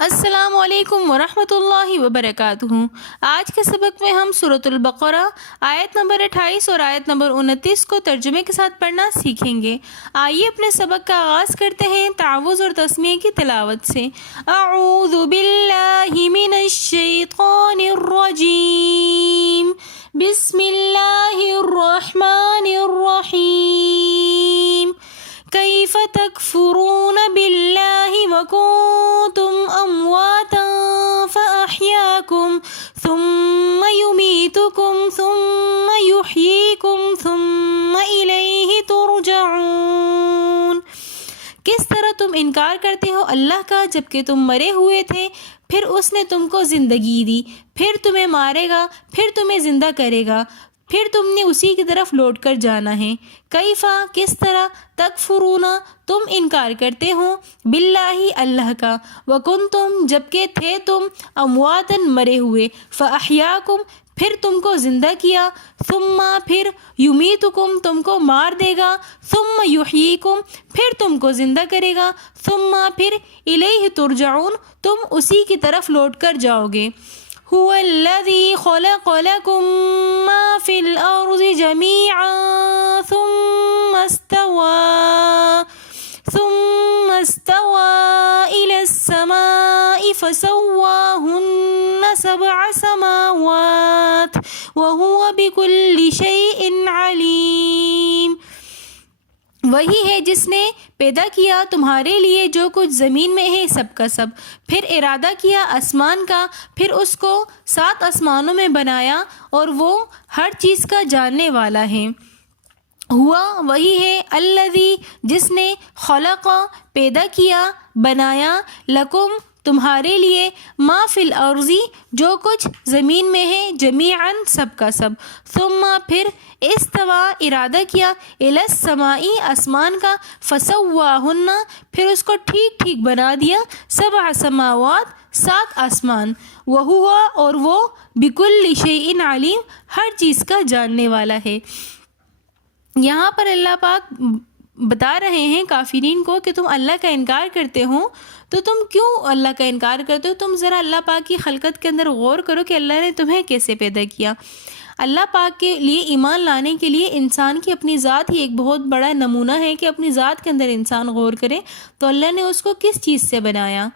السلام علیکم ورحمۃ اللہ وبرکاتہ۔ آج کے سبق میں ہم سورۃ البقرہ آیت نمبر 28 اور آیت نمبر 29 کو ترجمے کے ساتھ پڑھنا سیکھیں گے۔ آئیے اپنے سبق کا آغاز کرتے ہیں تعوذ اور تسمیہ کی تلاوت سے۔ اعوذ باللہ من الشیطان الرجیم، بسم اللہ الرحمن الرحیم۔ کیف تکفرون باللہ وکنتم امواتا فاحیاکم ثم یمیتکم ثم یحییکم ثم الیہ ترجعون۔ کس طرح تم انکار کرتے ہو اللہ کا جبکہ تم مرے ہوئے تھے، پھر اس نے تم کو زندگی دی، پھر تمہیں مارے گا، پھر تمہیں زندہ کرے گا، پھر تم نے اسی کی طرف لوٹ کر جانا ہے۔ کیفا کس طرح، تکفرون تم انکار کرتے ہو، باللہ اللہ کا، وکنتم جبکہ تھے تم، امواتن مرے ہوئے، فاحیاکم پھر تم کو زندہ کیا، ثم پھر، یمیتکم تم کو مار دے گا، ثم یحییکم پھر تم کو زندہ کرے گا، ثم پھر، الیہ ترجعون تم اسی کی طرف لوٹ کر جاؤ گے۔ هو الذی خلق لکم ما فی الارض جمیعا ثم استوى إلى السماء فسواهن 7 سماوات وهو بكل شيء عليم۔ وہی ہے جس نے پیدا کیا تمہارے لیے جو کچھ زمین میں ہے سب کا سب، پھر ارادہ کیا آسمان کا، پھر اس کو 7 آسمانوں میں بنایا، اور وہ ہر چیز کا جاننے والا ہے۔ ہوا وہی ہے، الذی جس نے، خلق پیدا کیا، بنایا، لکم تمہارے لیے، ما فی الارض جو کچھ زمین میں ہے، جمیعاً سب کا سب، ثم پھر، استوا ارادہ کیا، الی السماء آسمان کا، فسواہن پھر اس کو ٹھیک ٹھیک بنا دیا، 7 سماوات 7 آسمان، وہو اور وہ، بکل شیء علیم ہر چیز کا جاننے والا ہے۔ یہاں پر اللہ پاک بتا رہے ہیں کافرین کو کہ تم اللہ کا انکار کرتے ہو، تو تم کیوں اللہ کا انکار کرتے ہو؟ تم ذرا اللہ پاک کی خلقت کے اندر غور کرو کہ اللہ نے تمہیں کیسے پیدا کیا۔ اللہ پاک کے لیے ایمان لانے کے لیے انسان کی اپنی ذات ہی ایک بہت بڑا نمونہ ہے کہ اپنی ذات کے اندر انسان غور کرے تو اللہ نے اس کو کس چیز سے بنایا۔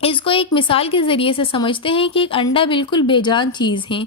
اس کو ایک مثال کے ذریعے سے سمجھتے ہیں کہ ایک انڈا بالکل بے جان چیز ہے،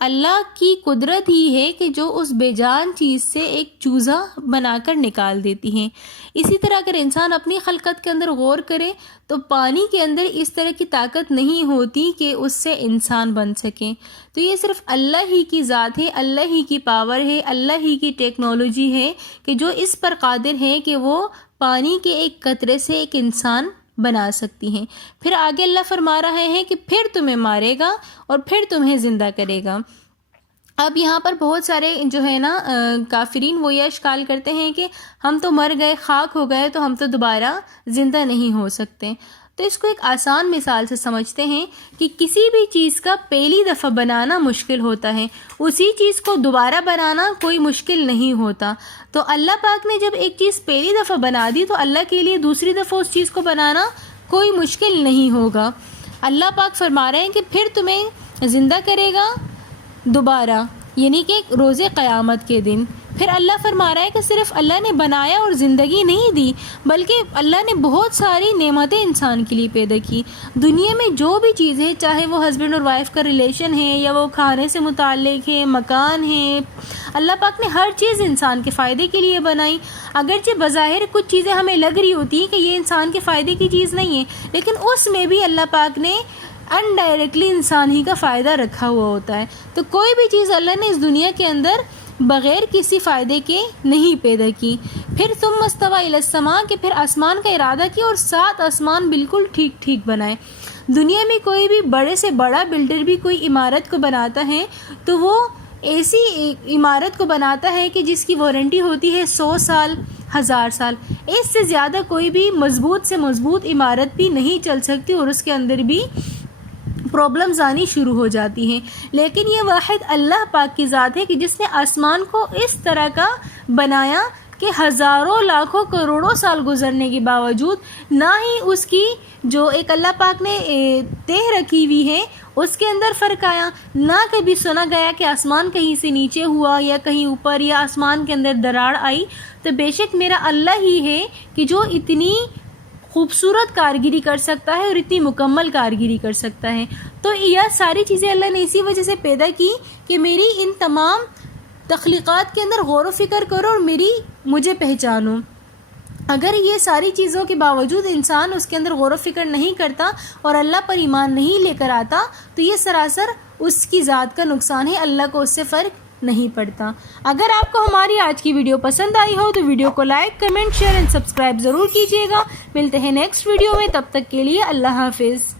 اللہ کی قدرت ہی ہے کہ جو اس بے جان چیز سے ایک چوزا بنا کر نکال دیتی ہیں۔ اسی طرح اگر انسان اپنی خلقت کے اندر غور کرے تو پانی کے اندر اس طرح کی طاقت نہیں ہوتی کہ اس سے انسان بن سکے۔ تو یہ صرف اللہ ہی کی ذات ہے، اللہ ہی کی پاور ہے، اللہ ہی کی ٹیکنالوجی ہے کہ جو اس پر قادر ہے کہ وہ پانی کے ایک قطرے سے ایک انسان بنا سکتی ہیں۔ پھر آگے اللہ فرما رہے ہیں کہ پھر تمہیں مارے گا اور پھر تمہیں زندہ کرے گا۔ اب یہاں پر بہت سارے جو ہے نا کافرین وہ یہ اشکال کرتے ہیں کہ ہم تو مر گئے، خاک ہو گئے، تو ہم تو دوبارہ زندہ نہیں ہو سکتے۔ تو اس کو ایک آسان مثال سے سمجھتے ہیں کہ کسی بھی چیز کا پہلی دفعہ بنانا مشکل ہوتا ہے، اسی چیز کو دوبارہ بنانا کوئی مشکل نہیں ہوتا۔ تو اللہ پاک نے جب ایک چیز پہلی دفعہ بنا دی تو اللہ کے لیے دوسری دفعہ اس چیز کو بنانا کوئی مشکل نہیں ہوگا۔ اللہ پاک فرما رہے ہیں کہ پھر تمہیں زندہ کرے گا دوبارہ، یعنی کہ روز قیامت کے دن۔ پھر اللہ فرما رہا ہے کہ صرف اللہ نے بنایا اور زندگی نہیں دی، بلکہ اللہ نے بہت ساری نعمتیں انسان کے لیے پیدا کی۔ دنیا میں جو بھی چیز ہے، چاہے وہ ہسبینڈ اور وائف کا ریلیشن ہے یا وہ کھانے سے متعلق ہے، مکان ہے، اللہ پاک نے ہر چیز انسان کے فائدے کے لیے بنائی۔ اگرچہ بظاہر کچھ چیزیں ہمیں لگ رہی ہوتی ہیں کہ یہ انسان کے فائدے کی چیز نہیں ہے، لیکن اس میں بھی اللہ پاک نے انڈائریکٹلی انسان ہی کا فائدہ رکھا ہوا ہوتا ہے۔ تو کوئی بھی چیز اللہ نے اس دنیا کے اندر بغیر کسی فائدے کے نہیں پیدا کی۔ پھر ثم استوى الى السماء کہ پھر آسمان کا ارادہ کیا اور 7 آسمان بالکل ٹھیک ٹھیک بنائے۔ دنیا میں کوئی بھی بڑے سے بڑا بلڈر بھی کوئی عمارت کو بناتا ہے تو وہ ایسی عمارت کو بناتا ہے کہ جس کی وارنٹی ہوتی ہے 100 سال، 1000 سال۔ اس سے زیادہ کوئی بھی مضبوط سے مضبوط عمارت بھی نہیں چل سکتی اور اس کے اندر بھی پرابلمز آنی شروع ہو جاتی ہیں۔ لیکن یہ واحد اللہ پاک کی ذات ہے کہ جس نے آسمان کو اس طرح کا بنایا کہ ہزاروں لاکھوں کروڑوں سال گزرنے کے باوجود نہ ہی اس کی جو ایک اللہ پاک نے تہ رکھی ہوئی ہے اس کے اندر فرق آیا، نہ کبھی سنا گیا کہ آسمان کہیں سے نیچے ہوا یا کہیں اوپر یا آسمان کے اندر دراڑ آئی. تو بے شک میرا اللہ ہی ہے کہ جو اتنی خوبصورت کارگری کر سکتا ہے اور اتنی مکمل کارگری کر سکتا ہے. تو یہ ساری چیزیں اللہ نے اسی وجہ سے پیدا کی کہ میری ان تمام تخلیقات کے اندر غور و فکر کرو اور مجھے پہچانو. اگر یہ ساری چیزوں کے باوجود انسان اس کے اندر غور و فکر نہیں کرتا اور اللہ پر ایمان نہیں لے کر آتا تو یہ سراسر اس کی ذات کا نقصان ہے، اللہ کو اس سے فرق نہیں پڑتا. اگر آپ کو ہماری آج کی ویڈیو پسند آئی ہو تو ویڈیو کو like, comment, share and subscribe ضرور کیجیے گا. ملتے ہیں نیکسٹ ویڈیو میں، تب تک کے لیے اللہ حافظ.